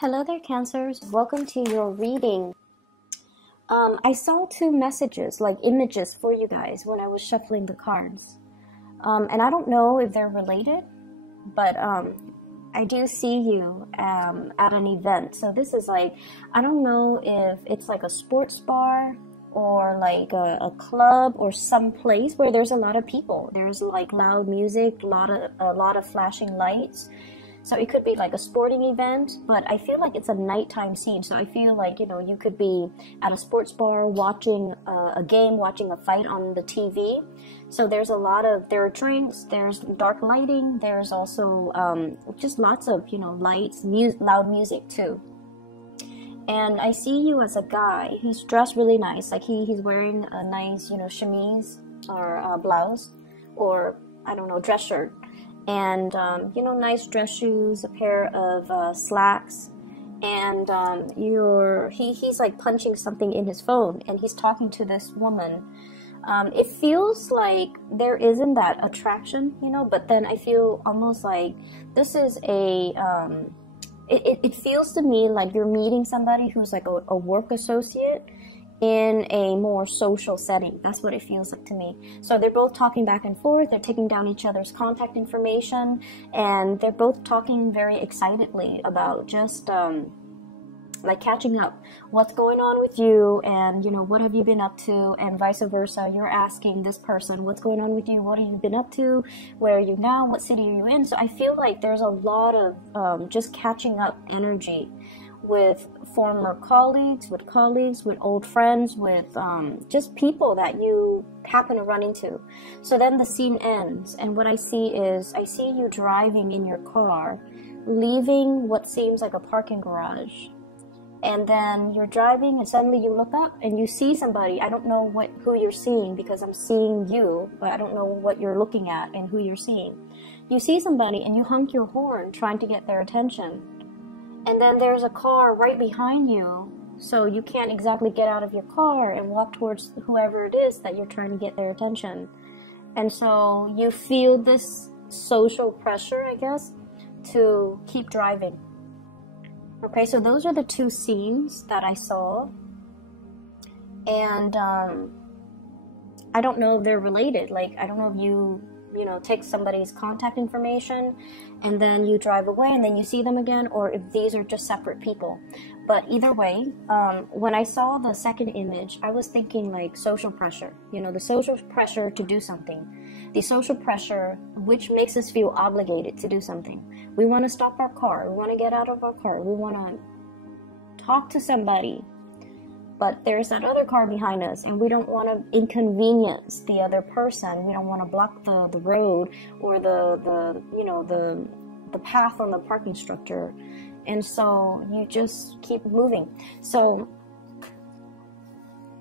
Hello there, Cancers. Welcome to your reading. I saw two messages, like images for you guys when I was shuffling the cards. And I don't know if they're related, but I do see you at an event. So this is like, I don't know if it's like a sports bar or like a club or some place where there's a lot of people. There's like loud music, a lot of flashing lights. So it could be like a sporting event, but I feel like it's a nighttime scene. So I feel like, you could be at a sports bar watching a game, watching a fight on the TV. So there are drinks, there's dark lighting, there's also just lots of, lights, loud music too. And I see you as a guy. He's dressed really nice. Like he's wearing a nice, chemise or blouse or, I don't know, dress shirt. And, nice dress shoes, a pair of slacks, and he's like punching something in his phone, and he's talking to this woman. It feels like there isn't that attraction, but then I feel almost like this is it feels to me like you're meeting somebody who's like a work associate in a more social setting. That's what it feels like to me. So they're both talking back and forth, they're taking down each other's contact information, and they're both talking very excitedly about just like catching up. What's going on with you, and what have you been up to, and vice versa. You're asking this person, what's going on with you, what have you been up to, where are you now, what city are you in? So I feel like there's a lot of just catching up energy with former colleagues, with old friends, with just people that you happen to run into. So then the scene ends, and what I see you driving in your car, leaving what seems like a parking garage. And then you're driving, and suddenly you look up and you see somebody. I don't know who you're seeing, because I'm seeing you, but I don't know what you're looking at and who you're seeing. You see somebody and you honk your horn trying to get their attention. And then there's a car right behind you, so you can't exactly get out of your car and walk towards whoever it is that you're trying to get their attention. And so you feel this social pressure, I guess, to keep driving. Okay, so those are the two scenes that I saw. And I don't know if they're related. Like, I don't know if you take somebody's contact information and then you drive away and then you see them again, or if these are just separate people. But either way, when I saw the second image, I was thinking like social pressure, the social pressure to do something, the social pressure which makes us feel obligated to do something. We want to stop our car, we want to get out of our car, we want to talk to somebody, but there's that other car behind us, and we don't want to inconvenience the other person. We don't want to block the road or the path on the parking structure. And so you just keep moving. So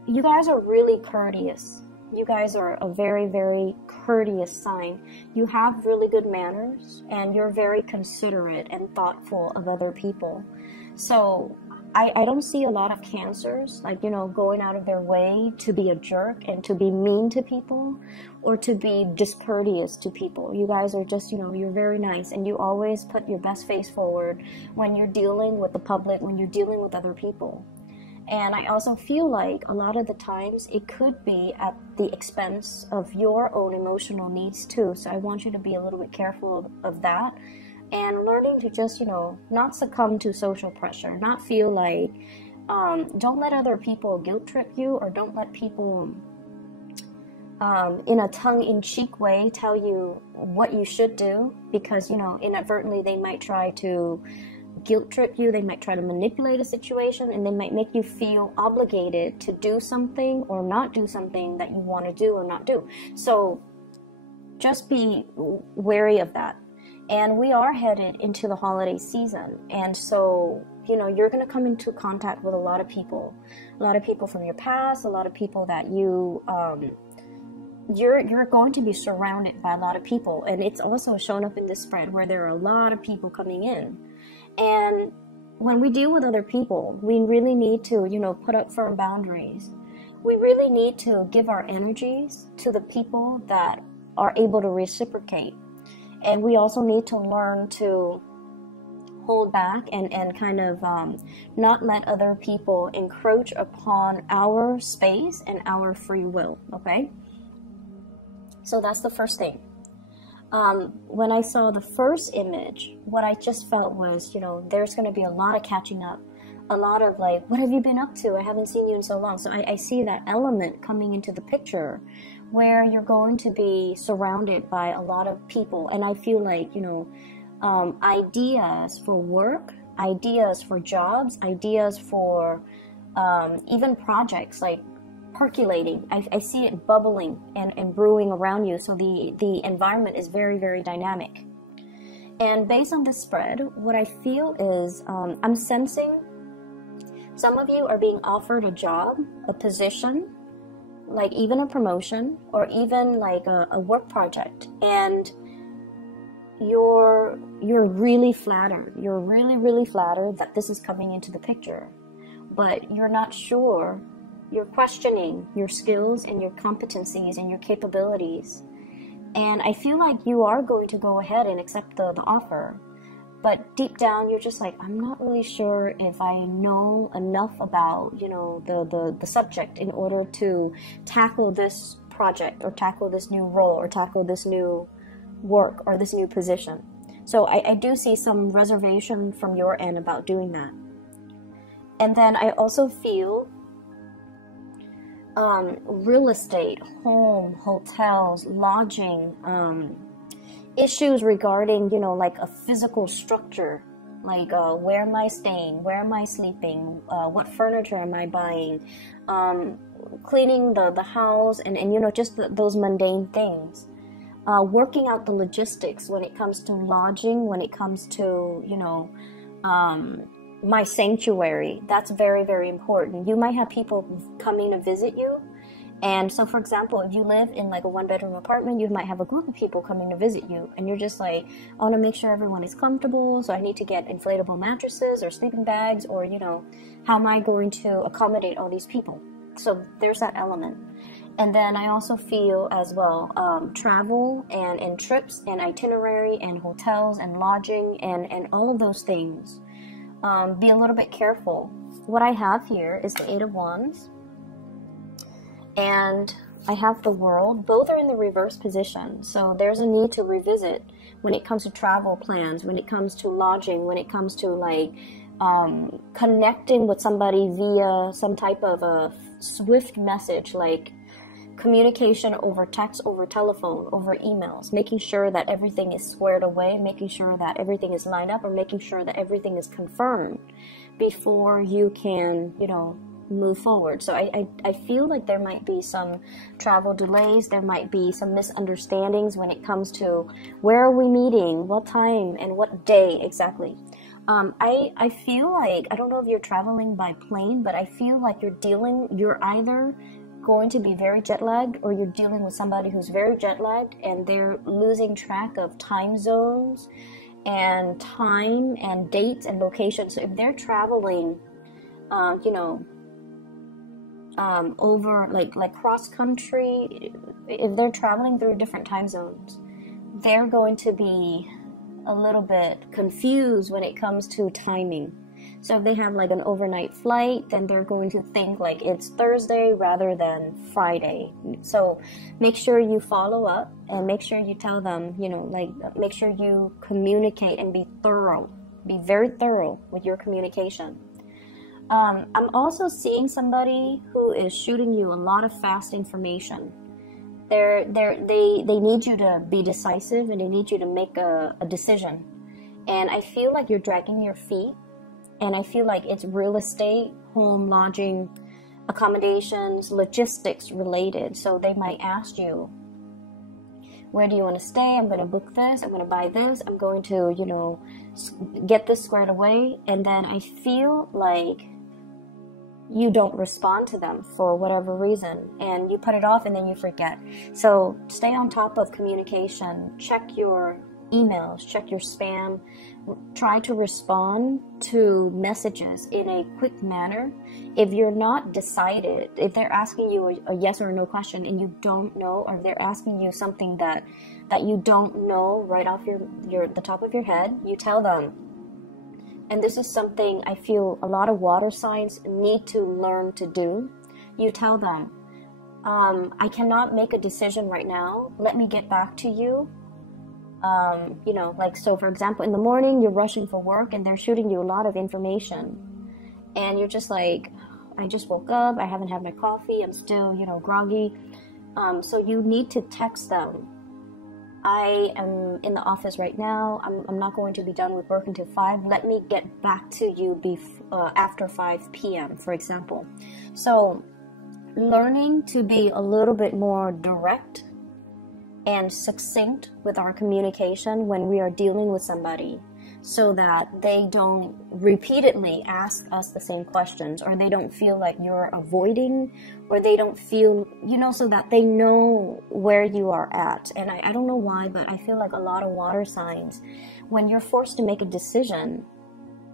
you guys are really courteous. You guys are a very, very courteous sign. You have really good manners, and you're very considerate and thoughtful of other people. So I don't see a lot of Cancers, like, going out of their way to be a jerk and to be mean to people or to be discourteous to people. You guys are just, you're very nice, and you always put your best face forward when you're dealing with the public, when you're dealing with other people. And I also feel like a lot of the times it could be at the expense of your own emotional needs too. So I want you to be a little bit careful of that. And learning to just, not succumb to social pressure, not feel like, don't let other people guilt trip you, or don't let people, in a tongue-in-cheek way, tell you what you should do, because, inadvertently they might try to guilt trip you, they might try to manipulate a situation, and they might make you feel obligated to do something or not do something that you want to do or not do. So just be wary of that. And we are headed into the holiday season. And so, you're going to come into contact with a lot of people from your past, a lot of people that you're going to be surrounded by a lot of people. And it's also shown up in this spread where there are a lot of people coming in. And when we deal with other people, we really need to, put up firm boundaries. We really need to give our energies to the people that are able to reciprocate. And we also need to learn to hold back and kind of not let other people encroach upon our space and our free will, okay? So that's the first thing. When I saw the first image, what I just felt was, you know, there's going to be a lot of catching up, a lot of like, what have you been up to? I haven't seen you in so long. So I see that element coming into the picture where you're going to be surrounded by a lot of people. And I feel like, you know, ideas for work, ideas for jobs, ideas for even projects like percolating. I see it bubbling and brewing around you. So the environment is very, very dynamic. And based on this spread, what I feel is I'm sensing some of you are being offered a job, a position, like even a promotion, or even like a work project. And you're really flattered. You're really, really flattered that this is coming into the picture. But you're not sure. You're questioning your skills and your competencies and your capabilities. And I feel like you are going to go ahead and accept the offer. But deep down, you're just like, I'm not really sure if I know enough about, you know, the subject in order to tackle this project or tackle this new role or tackle this new work or this new position. So I do see some reservation from your end about doing that. And then I also feel real estate, home, hotels, lodging, issues regarding, you know, like a physical structure, like where am I staying, where am I sleeping, what furniture am I buying, cleaning the house, and you know, just those mundane things. Working out the logistics when it comes to lodging, when it comes to, you know, my sanctuary. That's very, very important. You might have people coming to visit you. And so, for example, if you live in like a one-bedroom apartment, you might have a group of people coming to visit you. And you're just like, I want to make sure everyone is comfortable. So I need to get inflatable mattresses or sleeping bags, or, you know, how am I going to accommodate all these people? So there's that element. And then I also feel as well, travel and trips and itinerary and hotels and lodging and all of those things. Be a little bit careful. What I have here is the Eight of Wands. And I have the World. Both are in the reverse position. So there's a need to revisit when it comes to travel plans, when it comes to lodging, when it comes to like connecting with somebody via some type of a swift message, like communication over text, over telephone, over emails, making sure that everything is squared away, making sure that everything is lined up, or making sure that everything is confirmed before you can, you know, move forward. So I feel like there might be some travel delays, there might be some misunderstandings when it comes to where are we meeting, what time, and what day exactly. I feel like, I don't know if you're traveling by plane, but I feel like you're either going to be very jet lagged, or you're dealing with somebody who's very jet lagged and they're losing track of time zones and time and dates and locations. So if they're traveling, you know, over like cross country, if they're traveling through different time zones, they're going to be a little bit confused when it comes to timing. So if they have like an overnight flight, then they're going to think like it's Thursday rather than Friday. So make sure you follow up and make sure you tell them, you know, like make sure you communicate and be thorough. Be very thorough with your communication. I'm also seeing somebody who is shooting you a lot of fast information. They need you to be decisive, and they need you to make a decision. And I feel like you're dragging your feet, and I feel like it's real estate, home, lodging, accommodations, logistics related. So they might ask you, where do you want to stay? I'm going to book this. I'm going to buy this. I'm going to, you know, get this squared away. And then I feel like you don't respond to them for whatever reason, and you put it off and then you forget. So stay on top of communication. Check your emails, check your spam. Try to respond to messages in a quick manner. If you're not decided, if they're asking you a yes or no question and you don't know, or they're asking you something that you don't know right off the top of your head, you tell them, and this is something I feel a lot of water signs need to learn to do. You tell them, I cannot make a decision right now. Let me get back to you. You know, like, so for example, in the morning, you're rushing for work and they're shooting you a lot of information. And you're just like, I just woke up, I haven't had my coffee, I'm still, you know, groggy. So you need to text them. I am in the office right now. I'm not going to be done with work until 5. Let me get back to you after 5 p.m., for example. So learning to be a little bit more direct and succinct with our communication when we are dealing with somebody, so that they don't repeatedly ask us the same questions, or they don't feel like you're avoiding, or they don't feel, you know, so that they know where you are at. And I don't know why, but I feel like a lot of water signs, when you're forced to make a decision,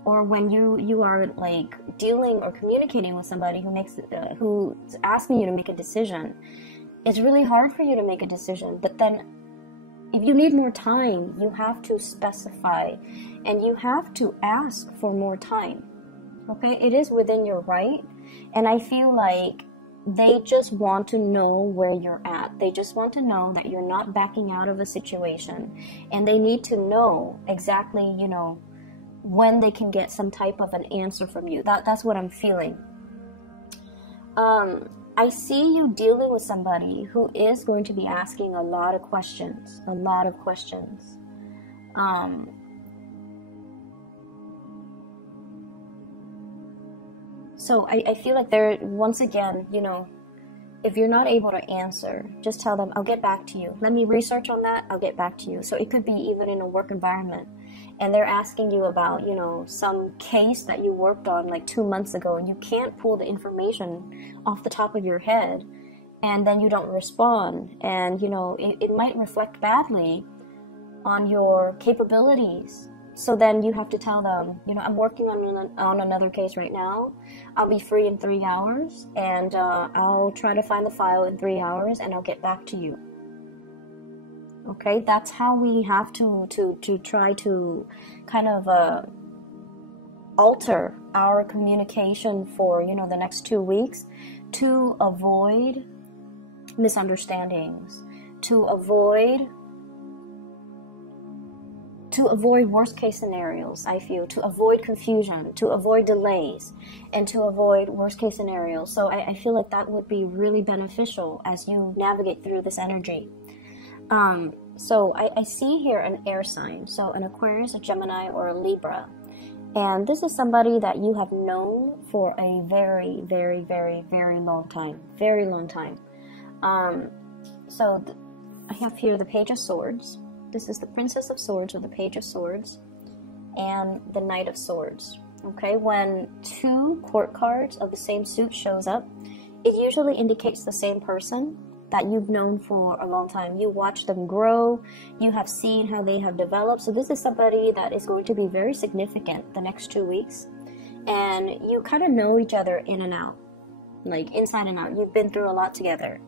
or when you are like dealing or communicating with somebody who's asking you to make a decision, it's really hard for you to make a decision. But then if you need more time, you have to specify and you have to ask for more time. Okay, it is within your right. And I feel like they just want to know where you're at. They just want to know that you're not backing out of a situation, and they need to know exactly, you know, when they can get some type of an answer from you. That's what I'm feeling. I see you dealing with somebody who is going to be asking a lot of questions, So I feel like they're, once again, you know, if you're not able to answer, just tell them, I'll get back to you. Let me research on that, I'll get back to you. So it could be even in a work environment, and they're asking you about, you know, some case that you worked on like 2 months ago, and you can't pull the information off the top of your head, and then you don't respond. And, you know, it might reflect badly on your capabilities. So then you have to tell them, you know, I'm working on another case right now. I'll be free in 3 hours, and I'll try to find the file in 3 hours, and I'll get back to you. Okay, that's how we have to try to kind of alter our communication for, you know, the next 2 weeks, to avoid misunderstandings, to avoid worst case scenarios, I feel, to avoid confusion, to avoid delays, and to avoid worst case scenarios. So I feel like that would be really beneficial as you navigate through this energy. So I see here an air sign, so an Aquarius, a Gemini, or a Libra. And this is somebody that you have known for a very, very, very, very long time. Very long time. I have here the Page of Swords. This is the Princess of Swords, or the Page of Swords, and the Knight of Swords. Okay, when 2 court cards of the same suit shows up, it usually indicates the same person that you've known for a long time. You watch them grow, you have seen how they have developed. So this is somebody that is going to be very significant the next 2 weeks, and you kind of know each other in and out, like inside and out. You've been through a lot together.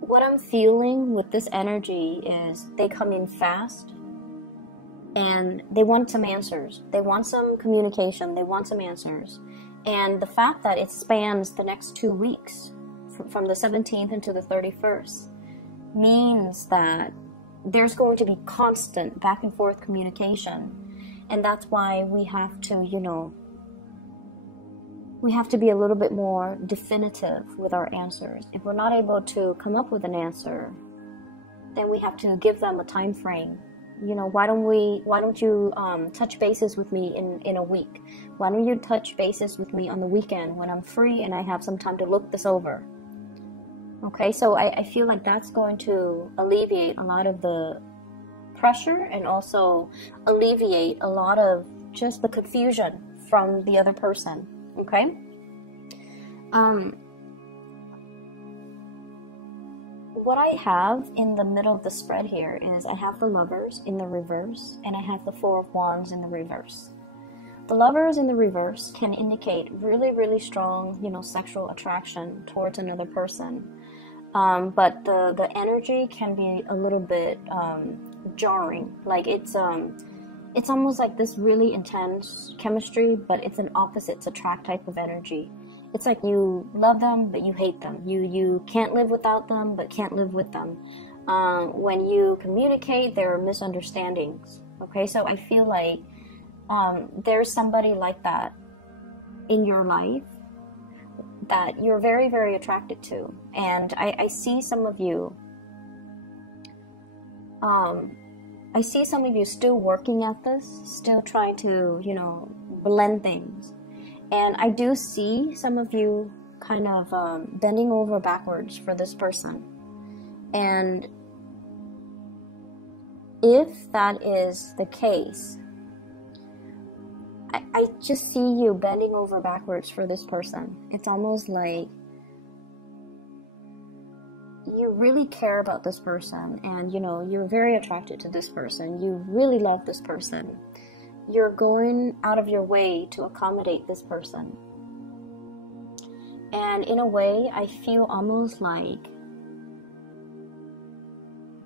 What I'm feeling with this energy is they come in fast, and they want some answers. They want some communication. They want some answers. And the fact that it spans the next 2 weeks, from the 17th into the 31st, means that there's going to be constant back and forth communication. And that's why we have to, you know, we have to be a little bit more definitive with our answers. If we're not able to come up with an answer, then we have to give them a time frame. You know, why don't you touch bases with me in a week? Why don't you touch bases with me on the weekend when I'm free and I have some time to look this over? Okay, so I feel like that's going to alleviate a lot of the pressure, and also alleviate a lot of just the confusion from the other person. Okay? What I have in the middle of the spread here is I have the Lovers in the reverse, and I have the Four of Wands in the reverse. The Lovers in the reverse can indicate really, really strong, you know, sexual attraction towards another person. But the energy can be a little bit jarring. Like it's almost like this really intense chemistry, but it's an opposites attract type of energy. It's like you love them, but you hate them. You can't live without them, but can't live with them. When you communicate, there are misunderstandings. Okay, so I feel like there's somebody like that in your life that you're very, very attracted to. And I see some of you, I see some of you still working at this, still trying to, you know, blend things. And I do see some of you kind of bending over backwards for this person. And if that is the case, I just see you bending over backwards for this person. It's almost like you really care about this person, and you know, you're very attracted to this person. You really love this person. You're going out of your way to accommodate this person. And in a way, I feel almost like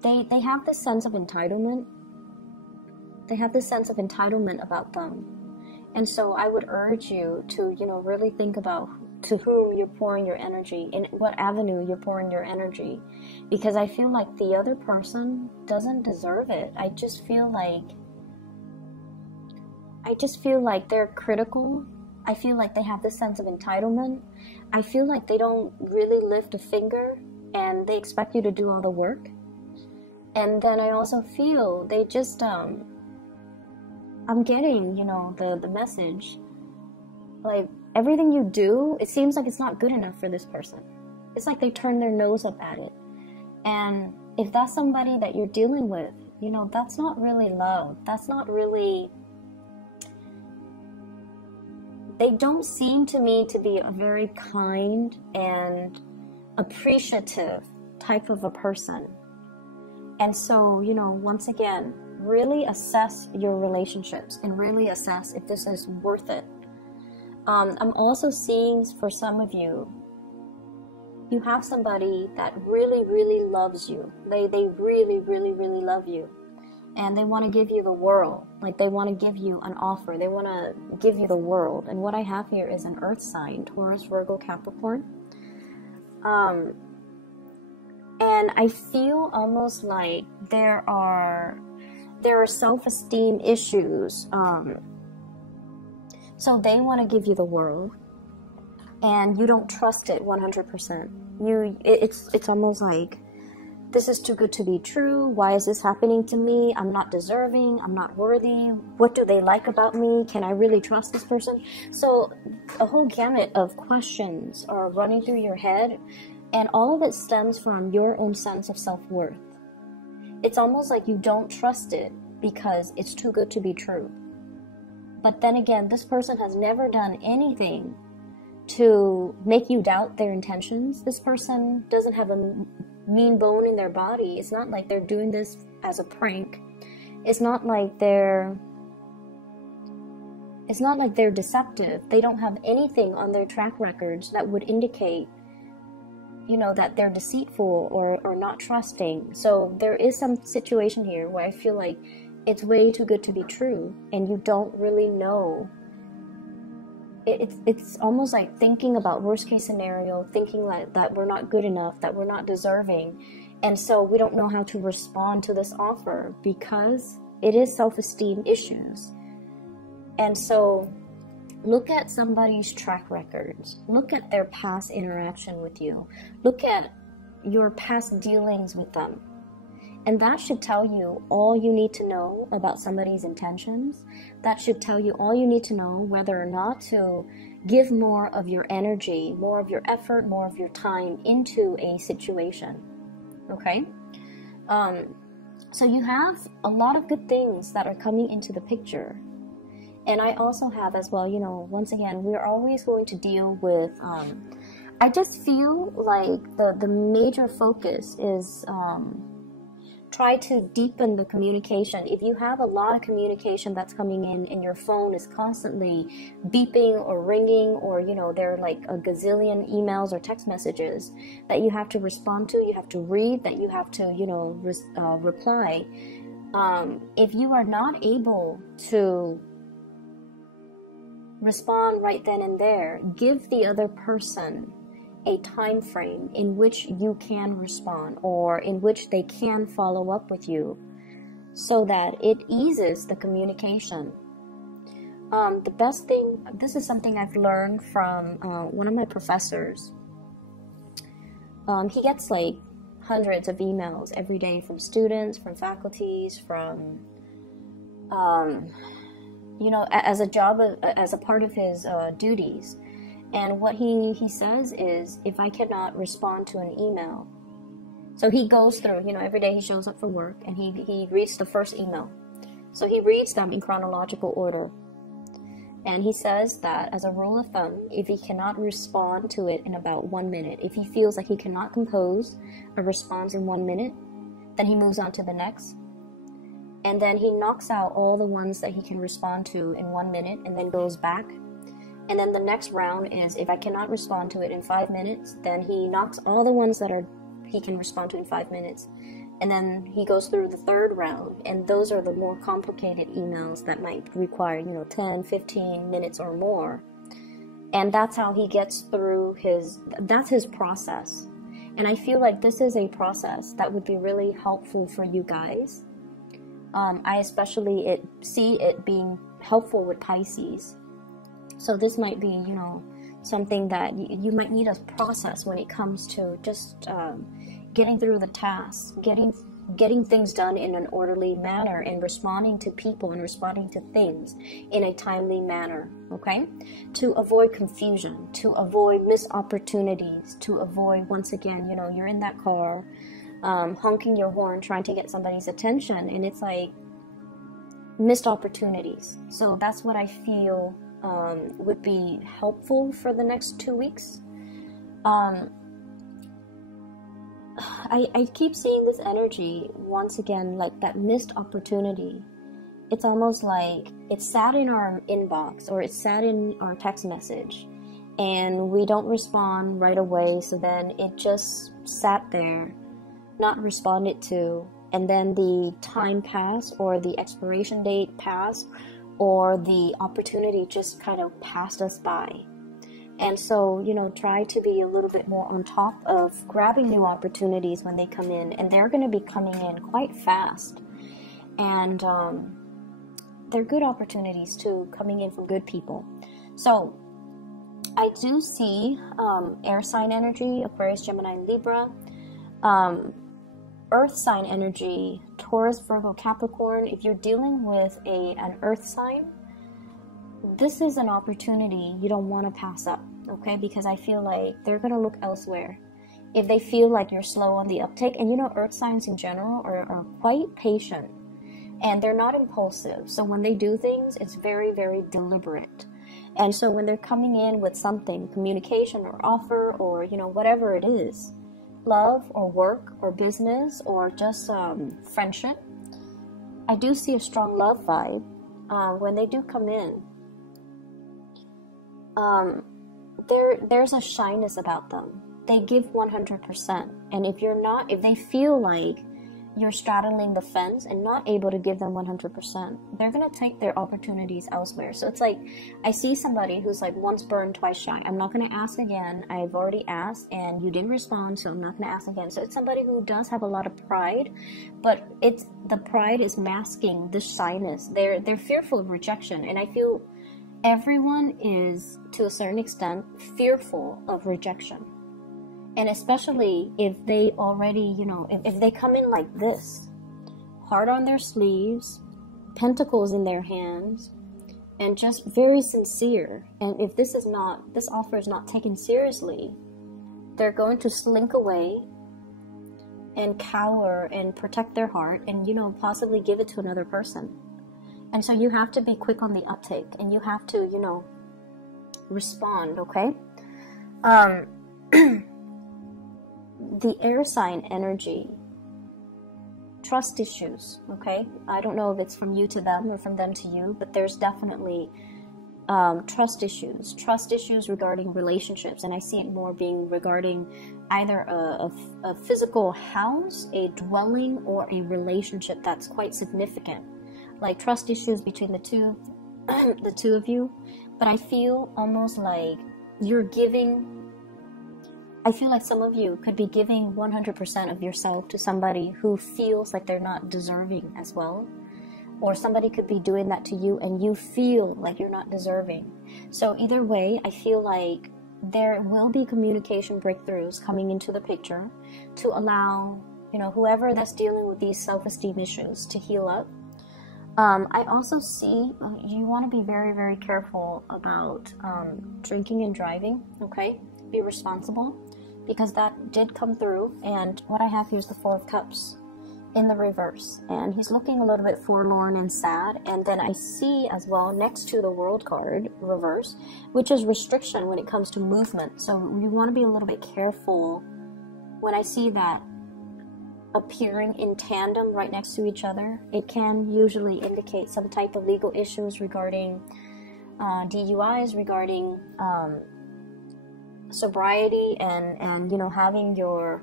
they have this sense of entitlement. They have this sense of entitlement about them. And so I would urge you to, you know, really think about to whom you're pouring your energy, in what avenue you're pouring your energy. Because I feel like the other person doesn't deserve it. I just feel like they're critical. I feel like they have this sense of entitlement. I feel like they don't really lift a finger and they expect you to do all the work. And then I also feel they just, I'm getting, you know, the message. Like, everything you do, it seems like it's not good enough for this person. It's like they turn their nose up at it. And if that's somebody that you're dealing with, you know, that's not really love. That's not really... They don't seem to me to be a very kind and appreciative type of a person. And so, you know, once again, really assess your relationships and really assess if this is worth it. I'm also seeing for some of you, you have somebody that really, really loves you. They really, really, really love you. And they want to give you the world. Like, they want to give you an offer. They want to give you the world. And what I have here is an earth sign, Taurus, Virgo, Capricorn. And I feel almost like there are self-esteem issues. So they want to give you the world, and you don't trust it 100%. It's almost like, this is too good to be true. Why is this happening to me? I'm not deserving. I'm not worthy. What do they like about me? Can I really trust this person? So a whole gamut of questions are running through your head, and all of it stems from your own sense of self-worth. It's almost like you don't trust it because it's too good to be true. But then again, this person has never done anything to make you doubt their intentions. This person doesn't have a mean bone in their body. It's not like they're doing this as a prank. It's not like they're deceptive. They don't have anything on their track records that would indicate, you know, that they're deceitful or not trusting. So there is some situation here where I feel like it's way too good to be true, and you don't really know. It's almost like thinking about worst case scenario, thinking like that we're not good enough, that we're not deserving, and so we don't know how to respond to this offer because it is self-esteem issues. And so look at somebody's track records, look at their past interaction with you, look at your past dealings with them. And that should tell you all you need to know about somebody's intentions. That should tell you all you need to know whether or not to give more of your energy, more of your effort, more of your time into a situation. Okay? So you have a lot of good things that are coming into the picture. And I also have as well, you know, once again, we're always going to deal with, I just feel like the major focus is try to deepen the communication. If you have a lot of communication that's coming in and your phone is constantly beeping or ringing, or, you know, there are like a gazillion emails or text messages that you have to respond to, you have to read, that you have to, you know, reply. If you are not able to respond right then and there, give the other person a time frame in which you can respond, or in which they can follow up with you, so that it eases the communication. The best thing, this is something I've learned from one of my professors. He gets like hundreds of emails every day from students, from faculties, from you know, as a part of his duties. And what he says is, if I cannot respond to an email, so he goes through, you know, every day he shows up for work and he reads the first email. So he reads them in chronological order. And he says that, as a rule of thumb, if he cannot respond to it in about 1 minute, if he feels like he cannot compose a response in 1 minute, then he moves on to the next. And then he knocks out all the ones that he can respond to in 1 minute, and then goes back. And then the next round is, if I cannot respond to it in 5 minutes, then he knocks all the ones that he can respond to in 5 minutes. And then he goes through the third round, and those are the more complicated emails that might require, you know, 10, 15 minutes or more. And that's how he gets through that's his process. And I feel like this is a process that would be really helpful for you guys. I especially see it being helpful with Pisces. So this might be, you know, something that you might need a process when it comes to just getting through the tasks, getting things done in an orderly manner, and responding to people and responding to things in a timely manner, okay? To avoid confusion, to avoid missed opportunities, to avoid, once again, you know, you're in that car, honking your horn, trying to get somebody's attention, and it's like missed opportunities. So that's what I feel would be helpful for the next 2 weeks. I keep seeing this energy once again, like that missed opportunity. It's almost like it sat in our inbox, or it sat in our text message, and we don't respond right away, so then it just sat there, not responded to, and then the time passed, or the expiration date passed, or the opportunity just kind of passed us by. And so, you know, try to be a little bit more on top of grabbing new opportunities when they come in, and they're going to be coming in quite fast. And they're good opportunities too, coming in from good people. So I do see air sign energy, Aquarius, Gemini, Libra, earth sign energy, Taurus, Virgo, Capricorn. If you're dealing with an earth sign, this is an opportunity you don't want to pass up, okay? Because I feel like they're going to look elsewhere if they feel like you're slow on the uptake. And you know, earth signs in general are quite patient, and they're not impulsive. So when they do things, it's very, very deliberate. And so when they're coming in with something, communication or offer, or, you know, whatever it is, love or work or business or just friendship, I do see a strong love vibe when they do come in. There's a shyness about them. They give 100%. And if they feel like you're straddling the fence and not able to give them 100%, they're going to take their opportunities elsewhere. So it's like, I see somebody who's like once burned, twice shy. I'm not going to ask again. I've already asked and you didn't respond, so I'm not going to ask again. So it's somebody who does have a lot of pride, but the pride is masking the shyness. They're fearful of rejection. And I feel everyone is, to a certain extent, fearful of rejection. And especially if they already, you know, if they come in like this, heart on their sleeves, pentacles in their hands, and just very sincere. And if this offer is not taken seriously, they're going to slink away and cower and protect their heart and, you know, possibly give it to another person. And so you have to be quick on the uptake, and you have to, you know, respond, okay? The air sign energy, trust issues, okay? I don't know if it's from you to them or from them to you, but there's definitely trust issues regarding relationships, and I see it more being regarding either a physical house, a dwelling, or a relationship that's quite significant, like trust issues between the two of you. But I feel almost like you're giving, I feel like some of you could be giving 100% of yourself to somebody who feels like they're not deserving as well. Or somebody could be doing that to you and you feel like you're not deserving. So either way, I feel like there will be communication breakthroughs coming into the picture to allow, you know, whoever that's dealing with these self-esteem issues to heal up. I also see you want to be very, very careful about drinking and driving, okay? Be responsible, because that did come through. And what I have here is the Four of Cups in the reverse, and he's looking a little bit forlorn and sad. And then I see as well next to the World card reverse, which is restriction when it comes to movement. So we want to be a little bit careful when I see that appearing in tandem right next to each other. It can usually indicate some type of legal issues regarding DUIs, regarding sobriety, and you know, having your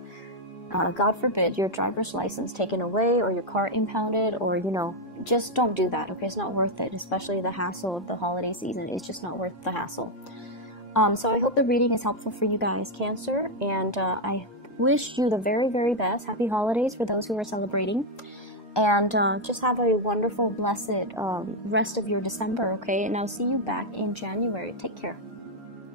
God forbid, your driver's license taken away or your car impounded, or, you know, just don't do that, okay? It's not worth it, especially the hassle of the holiday season. It's just not worth the hassle. So I hope the reading is helpful for you guys, Cancer, and I wish you the very, very best. Happy holidays for those who are celebrating, and just have a wonderful, blessed rest of your December, okay? And I'll see you back in January. Take care.